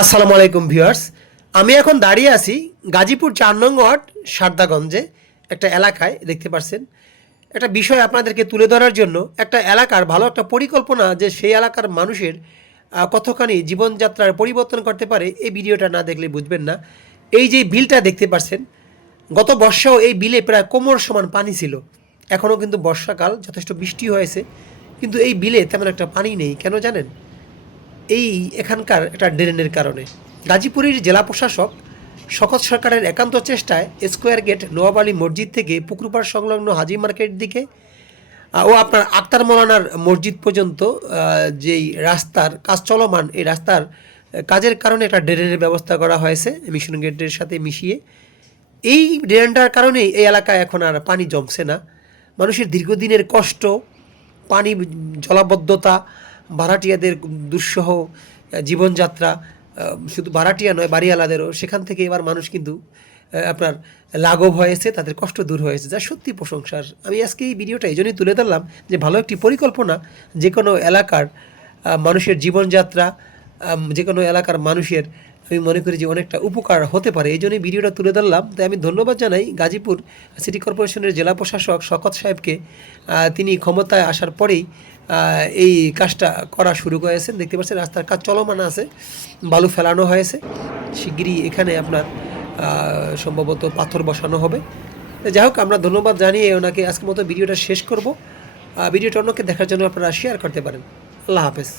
আসসালামু আলাইকুম ভিউয়ার্স। আমি এখন দাঁড়িয়ে আছি গাজীপুর ৪ নং ওয়ার্ড সারদাগঞ্জে একটা এলাকায়। দেখতে পাচ্ছেন একটা বিষয় আপনাদেরকে তুলে ধরার জন্য, একটা এলাকার ভালো একটা পরিকল্পনা যে সেই এলাকার মানুষের কতখানি জীবনযাত্রার পরিবর্তন করতে পারে, এই ভিডিওটা না দেখলে বুঝবেন না। এই যে বিলটা দেখতে পাচ্ছেন, গত বর্ষাও এই বিলে প্রায় কোমর সমান পানি ছিল। এখনও কিন্তু বর্ষাকাল, যথেষ্ট বৃষ্টি হয়েছে, কিন্তু এই বিলে তেমন একটা পানি নেই। কেন জানেন? এই এখানকার একটা ড্রেনের কারণে। গাজীপুরের জেলা প্রশাসক শকত সরকারের একান্ত চেষ্টায় স্কোয়ার গেট নওয়াব আলী মসজিদ থেকে পুকুরপাড় সংলগ্ন হাজি মার্কেট দিকে ও আপনার আক্তার মৌলানার মসজিদ পর্যন্ত যেই রাস্তার কাজ চলমান, এই রাস্তার কাজের কারণে একটা ড্রেনের ব্যবস্থা করা হয়েছে মিশন গেটের সাথে মিশিয়ে। এই ড্রেনটার কারণেই এই এলাকায় এখন আর পানি জমছে না। মানুষের দীর্ঘদিনের কষ্ট, পানি জলাবদ্ধতা, ভাড়াটিয়াদের দুঃসহ জীবনযাত্রা, শুধু ভাড়াটিয়া নয় বাড়িওয়ালাদেরও, সেখান থেকে এবার মানুষ কিন্তু আপনার লাঘব হয়েছে, তাদের কষ্ট দূর হয়েছে, যা সত্যি প্রশংসার। আমি আজকে এই ভিডিওটা এই জন্যই তুলে ধরলাম যে ভালো একটি পরিকল্পনা যে কোনো এলাকার মানুষের জীবনযাত্রা, যে কোনো এলাকার মানুষের আমি মনে করি যে অনেকটা উপকার হতে পারে। এই জন্যই ভিডিওটা তুলে ধরলাম। তাই আমি ধন্যবাদ জানাই গাজীপুর সিটি কর্পোরেশনের জেলা প্রশাসক শকত সাহেবকে। তিনি ক্ষমতায় আসার পরেই এই কাজটা করা শুরু করেছেন। দেখতে পাচ্ছেন রাস্তার কাজ চলমান আছে, বালু ফেলানো হয়েছে, শিগগিরই এখানে আপনার সম্ভবত পাথর বসানো হবে। যাই হোক, আমরা ধন্যবাদ জানিয়ে ওনাকে আজকের মতো ভিডিওটা শেষ করব। ভিডিওটা অন্যকে দেখার জন্য আপনারা শেয়ার করতে পারেন। আল্লাহ হাফেজ।